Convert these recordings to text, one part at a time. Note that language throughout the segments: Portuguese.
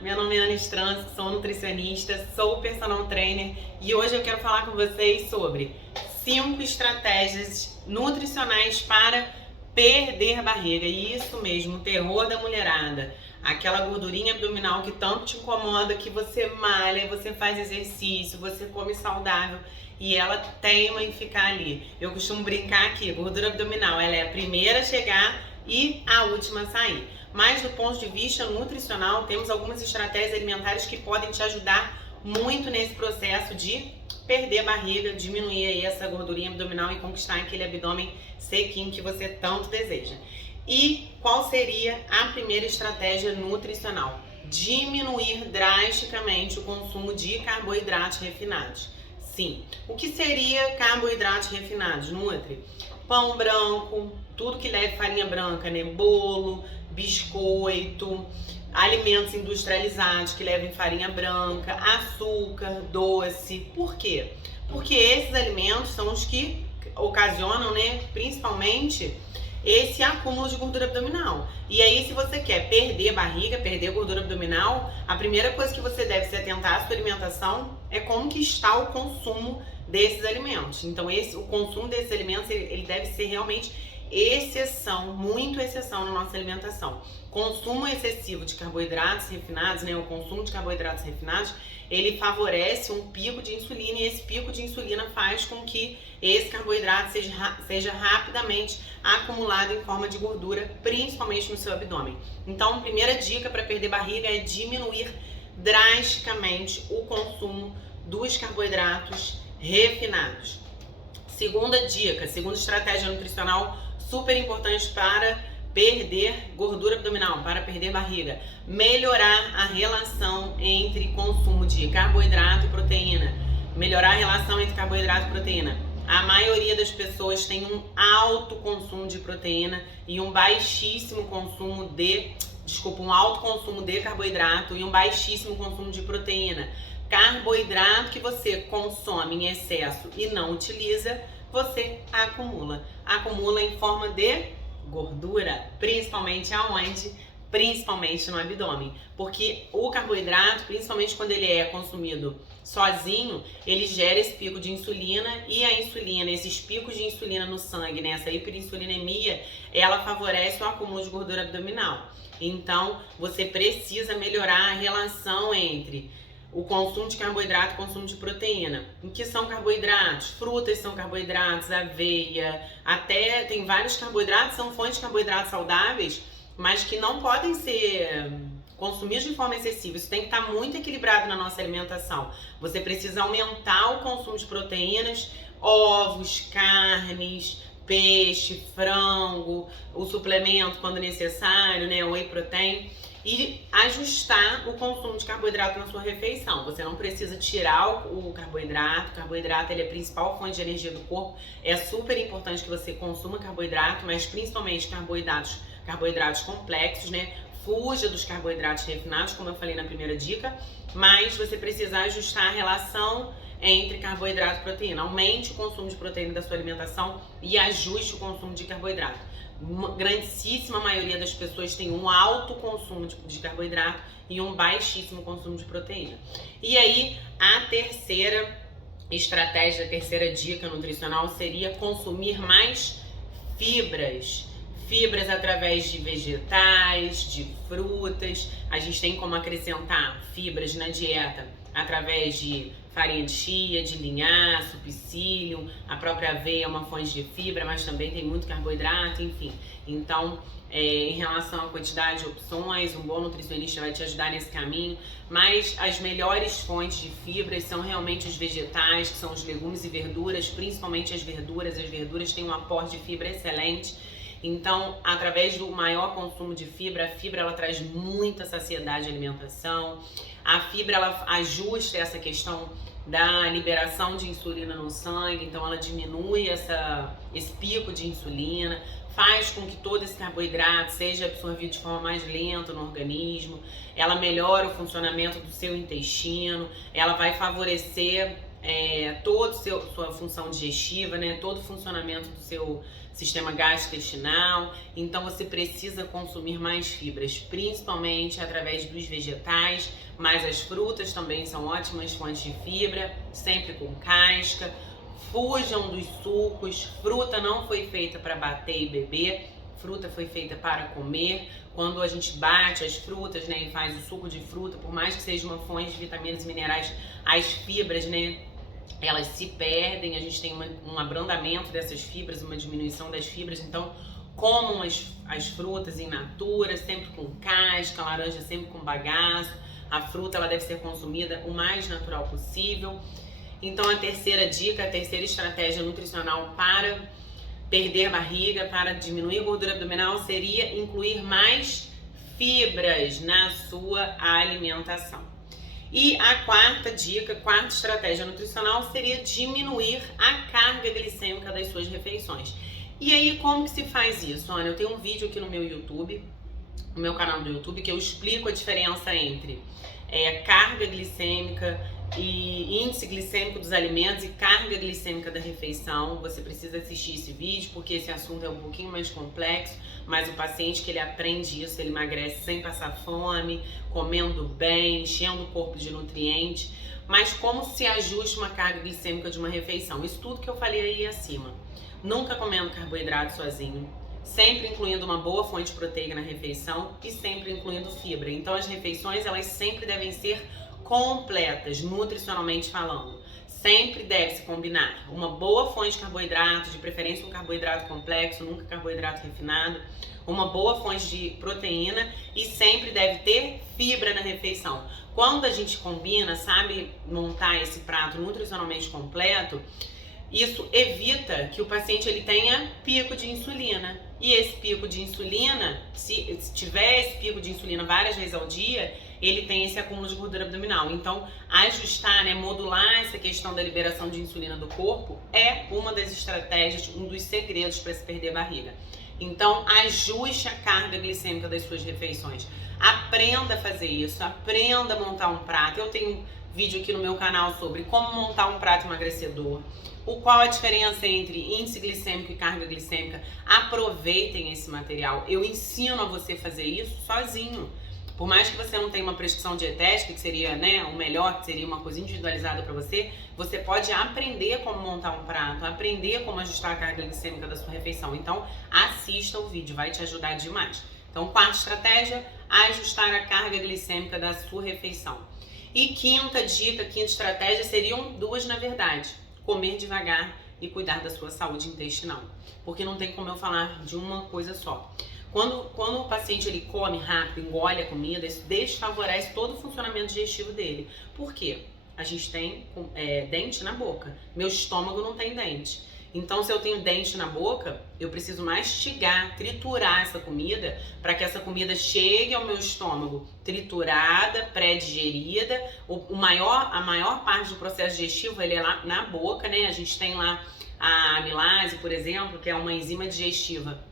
meu nome é Ana Strans, sou nutricionista, sou personal trainer e hoje eu quero falar com vocês sobre 5 estratégias nutricionais para perder barriga. E isso mesmo, o terror da mulherada. Aquela gordurinha abdominal que tanto te incomoda, que você malha, você faz exercício, você come saudável e ela teima em ficar ali. Eu costumo brincar aqui, gordura abdominal, ela é a primeira a chegar e a última a sair. Mas do ponto de vista nutricional, temos algumas estratégias alimentares que podem te ajudar muito nesse processo de perder barriga, diminuir aí essa gordurinha abdominal e conquistar aquele abdômen sequinho que você tanto deseja. E qual seria a primeira estratégia nutricional? Diminuir drasticamente o consumo de carboidratos refinados. Sim, o que seria carboidratos refinados, Nutri? Pão branco, tudo que leve farinha branca, né? Bolo, biscoito, alimentos industrializados que levem farinha branca, açúcar, doce. Por quê? Porque esses alimentos são os que ocasionam, né, principalmente esse acúmulo de gordura abdominal. E aí, se você quer perder barriga, perder gordura abdominal, a primeira coisa que você deve se atentar à sua alimentação é como que está o consumo desses alimentos. Então, o consumo desses alimentos, ele deve ser realmente exceção, muito exceção na nossa alimentação. Consumo excessivo de carboidratos refinados, né, o consumo de carboidratos refinados, ele favorece um pico de insulina e esse pico de insulina faz com que esse carboidrato seja rapidamente acumulado em forma de gordura, principalmente no seu abdômen. Então, a primeira dica para perder barriga é diminuir drasticamente o consumo dos carboidratos refinados. Segunda dica, segunda estratégia nutricional super importante para perder gordura abdominal, para perder barriga. Melhorar a relação entre consumo de carboidrato e proteína. Melhorar a relação entre carboidrato e proteína. A maioria das pessoas tem um alto consumo de proteína e um baixíssimo consumo um alto consumo de carboidrato e um baixíssimo consumo de proteína. Carboidrato que você consome em excesso e não utiliza, você acumula. Acumula em forma de gordura, principalmente aonde? Principalmente no abdômen. Porque o carboidrato, principalmente quando ele é consumido sozinho, ele gera esse pico de insulina e a insulina, esses picos de insulina no sangue, né, essa hiperinsulinemia, ela favorece o acúmulo de gordura abdominal. Então, você precisa melhorar a relação entre o consumo de carboidrato e o consumo de proteína. O que são carboidratos? Frutas são carboidratos, aveia, até tem vários carboidratos, são fontes de carboidratos saudáveis, mas que não podem ser consumidos de forma excessiva. Isso tem que estar muito equilibrado na nossa alimentação. Você precisa aumentar o consumo de proteínas, ovos, carnes, peixe, frango, o suplemento quando necessário, né, o whey protein, e ajustar o consumo de carboidrato na sua refeição. Você não precisa tirar o carboidrato. O carboidrato, ele é a principal fonte de energia do corpo. É super importante que você consuma carboidrato, mas principalmente carboidratos complexos, né? Fuja dos carboidratos refinados, como eu falei na primeira dica, mas você precisa ajustar a relação entre carboidrato e proteína. Aumente o consumo de proteína da sua alimentação e ajuste o consumo de carboidrato. Uma grandíssima maioria das pessoas tem um alto consumo de carboidrato e um baixíssimo consumo de proteína. E aí, a terceira estratégia, a terceira dica nutricional seria consumir mais fibras. Fibras através de vegetais, de frutas. A gente tem como acrescentar fibras na dieta através de farinha de chia, de linhaça, psyllium, a própria aveia é uma fonte de fibra, mas também tem muito carboidrato, enfim. Então, em relação à quantidade de opções, um bom nutricionista vai te ajudar nesse caminho, mas as melhores fontes de fibras são realmente os vegetais, que são os legumes e verduras, principalmente as verduras têm um aporte de fibra excelente. Então, através do maior consumo de fibra, a fibra ela traz muita saciedade à alimentação. A fibra ela ajusta essa questão da liberação de insulina no sangue, então ela diminui esse pico de insulina, faz com que todo esse carboidrato seja absorvido de forma mais lenta no organismo, ela melhora o funcionamento do seu intestino, ela vai favorecer toda sua função digestiva, né? Todo o funcionamento do seu sistema gastrointestinal. Então você precisa consumir mais fibras, principalmente através dos vegetais, mas as frutas também são ótimas fontes de fibra, sempre com casca. Fujam dos sucos, fruta não foi feita para bater e beber, fruta foi feita para comer. Quando a gente bate as frutas, né, e faz o suco de fruta, por mais que seja uma fonte de vitaminas e minerais, as fibras, né, elas se perdem, a gente tem um abrandamento dessas fibras, uma diminuição das fibras. Então comam as frutas in natura, sempre com casca, laranja sempre com bagaço. A fruta ela deve ser consumida o mais natural possível. Então a terceira dica, a terceira estratégia nutricional para perder barriga, para diminuir a gordura abdominal, seria incluir mais fibras na sua alimentação. E a quarta dica, quarta estratégia nutricional seria diminuir a carga glicêmica das suas refeições. E aí, como que se faz isso? Olha, eu tenho um vídeo aqui no meu YouTube, no meu canal do YouTube, que eu explico a diferença entre carga glicêmica e índice glicêmico dos alimentos e carga glicêmica da refeição. Você precisa assistir esse vídeo porque esse assunto é um pouquinho mais complexo, mas o paciente que ele aprende isso, ele emagrece sem passar fome, comendo bem, enchendo o corpo de nutrientes. Mas como se ajusta uma carga glicêmica de uma refeição? Isso tudo que eu falei aí acima. Nunca comendo carboidrato sozinho, sempre incluindo uma boa fonte proteica na refeição e sempre incluindo fibra. Então as refeições, elas sempre devem ser completas, nutricionalmente falando. Sempre deve se combinar uma boa fonte de carboidrato, de preferência um carboidrato complexo, nunca carboidrato refinado, uma boa fonte de proteína e sempre deve ter fibra na refeição. Quando a gente combina, sabe montar esse prato nutricionalmente completo, isso evita que o paciente ele tenha pico de insulina. E esse pico de insulina, se tiver esse pico de insulina várias vezes ao dia, ele tem esse acúmulo de gordura abdominal. Então, ajustar, né, modular essa questão da liberação de insulina do corpo é uma das estratégias, um dos segredos para se perder barriga. Então, ajuste a carga glicêmica das suas refeições. Aprenda a fazer isso, aprenda a montar um prato. Eu tenho vídeo aqui no meu canal sobre como montar um prato emagrecedor. Qual a diferença entre índice glicêmico e carga glicêmica? Aproveitem esse material. Eu ensino a você fazer isso sozinho. Por mais que você não tenha uma prescrição dietética, que seria, né, o melhor, que seria uma coisa individualizada para você, você pode aprender como montar um prato, aprender como ajustar a carga glicêmica da sua refeição. Então, assista o vídeo, vai te ajudar demais. Então, quarta estratégia, ajustar a carga glicêmica da sua refeição. E quinta dica, quinta estratégia, seriam duas na verdade. Comer devagar e cuidar da sua saúde intestinal. Porque não tem como eu falar de uma coisa só. Quando o paciente ele come rápido, engole a comida, isso desfavorece todo o funcionamento digestivo dele. Por quê? A gente tem dente na boca. Meu estômago não tem dente. Então, se eu tenho dente na boca, eu preciso mastigar, triturar essa comida para que essa comida chegue ao meu estômago triturada, pré-digerida. A maior parte do processo digestivo ele é lá na boca, né? A gente tem lá a amilase, por exemplo, que é uma enzima digestiva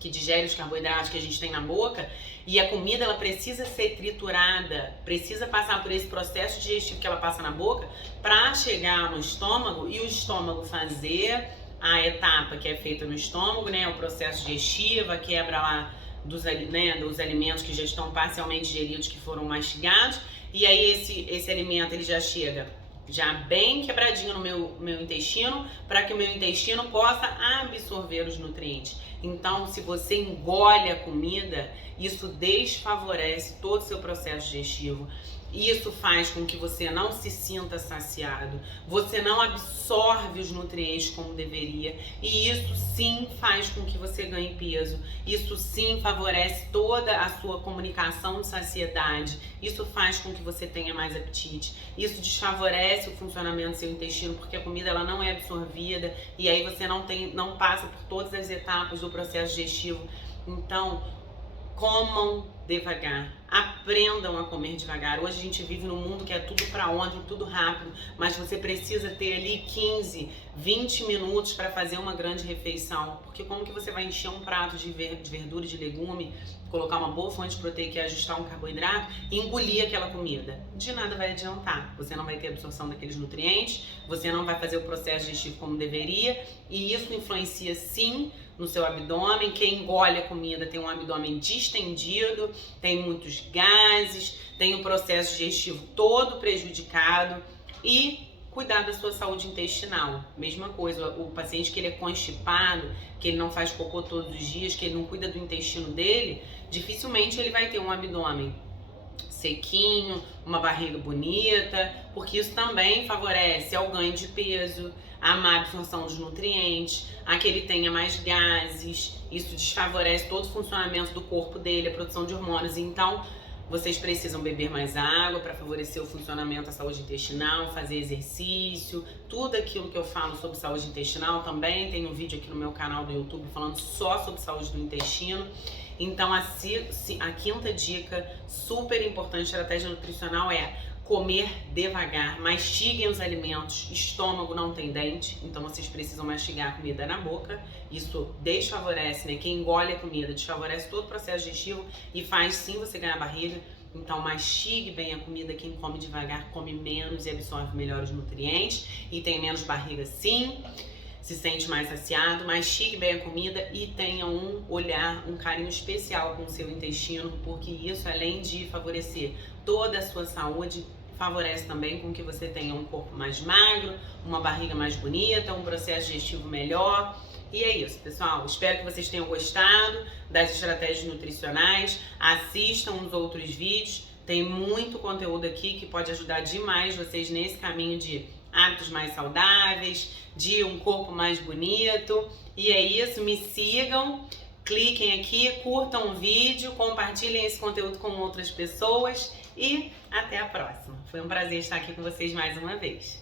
que digere os carboidratos que a gente tem na boca, e a comida ela precisa ser triturada, precisa passar por esse processo digestivo que ela passa na boca para chegar no estômago e o estômago fazer a etapa que é feita no estômago, né, o processo digestivo, a quebra lá dos alimentos que já estão parcialmente digeridos, que foram mastigados, e aí esse alimento ele já chega já bem quebradinho no meu intestino, para que o meu intestino possa absorver os nutrientes. Então, se você engole a comida, isso desfavorece todo o seu processo digestivo. Isso faz com que você não se sinta saciado, você não absorve os nutrientes como deveria, e isso sim faz com que você ganhe peso. Isso sim favorece toda a sua comunicação de saciedade, isso faz com que você tenha mais apetite, isso desfavorece o funcionamento do seu intestino, porque a comida ela não é absorvida e aí você não passa por todas as etapas do processo digestivo. Então, Comam devagar, aprendam a comer devagar. Hoje a gente vive num mundo que é tudo para ontem, tudo rápido, mas você precisa ter ali 15, 20 minutos para fazer uma grande refeição, porque como que você vai encher um prato de verdura e de legume, colocar uma boa fonte proteica e ajustar um carboidrato e engolir aquela comida? De nada vai adiantar, você não vai ter absorção daqueles nutrientes, você não vai fazer o processo digestivo como deveria, e isso influencia sim no seu abdômen. Quem engole a comida tem um abdômen distendido, tem muitos gases, tem o processo digestivo todo prejudicado. E cuidar da sua saúde intestinal, mesma coisa, o paciente que ele é constipado, que ele não faz cocô todos os dias, que ele não cuida do intestino dele, dificilmente ele vai ter um abdômen sequinho, uma barriga bonita, porque isso também favorece ao ganho de peso, a má absorção dos nutrientes, a que ele tenha mais gases, isso desfavorece todo o funcionamento do corpo dele, a produção de hormônios. Então, vocês precisam beber mais água para favorecer o funcionamento da saúde intestinal, fazer exercício, tudo aquilo que eu falo sobre saúde intestinal. Também tem um vídeo aqui no meu canal do YouTube falando só sobre saúde do intestino. Então a quinta dica super importante, estratégia nutricional, é comer devagar. Mastiguem os alimentos, estômago não tem dente, então vocês precisam mastigar a comida na boca. Isso desfavorece, né? Quem engole a comida desfavorece todo o processo digestivo e faz sim você ganhar barriga. Então mastigue bem a comida. Quem come devagar come menos e absorve melhor os nutrientes e tem menos barriga sim, se sente mais saciado. Mastigue bem a comida e tenha um olhar, um carinho especial com o seu intestino, porque isso, além de favorecer toda a sua saúde, favorece também com que você tenha um corpo mais magro, uma barriga mais bonita, um processo digestivo melhor. E é isso, pessoal. Espero que vocês tenham gostado das estratégias nutricionais. Assistam os outros vídeos. Tem muito conteúdo aqui que pode ajudar demais vocês nesse caminho de hábitos mais saudáveis, de um corpo mais bonito. E é isso, me sigam, cliquem aqui, curtam o vídeo, compartilhem esse conteúdo com outras pessoas e até a próxima. Foi um prazer estar aqui com vocês mais uma vez.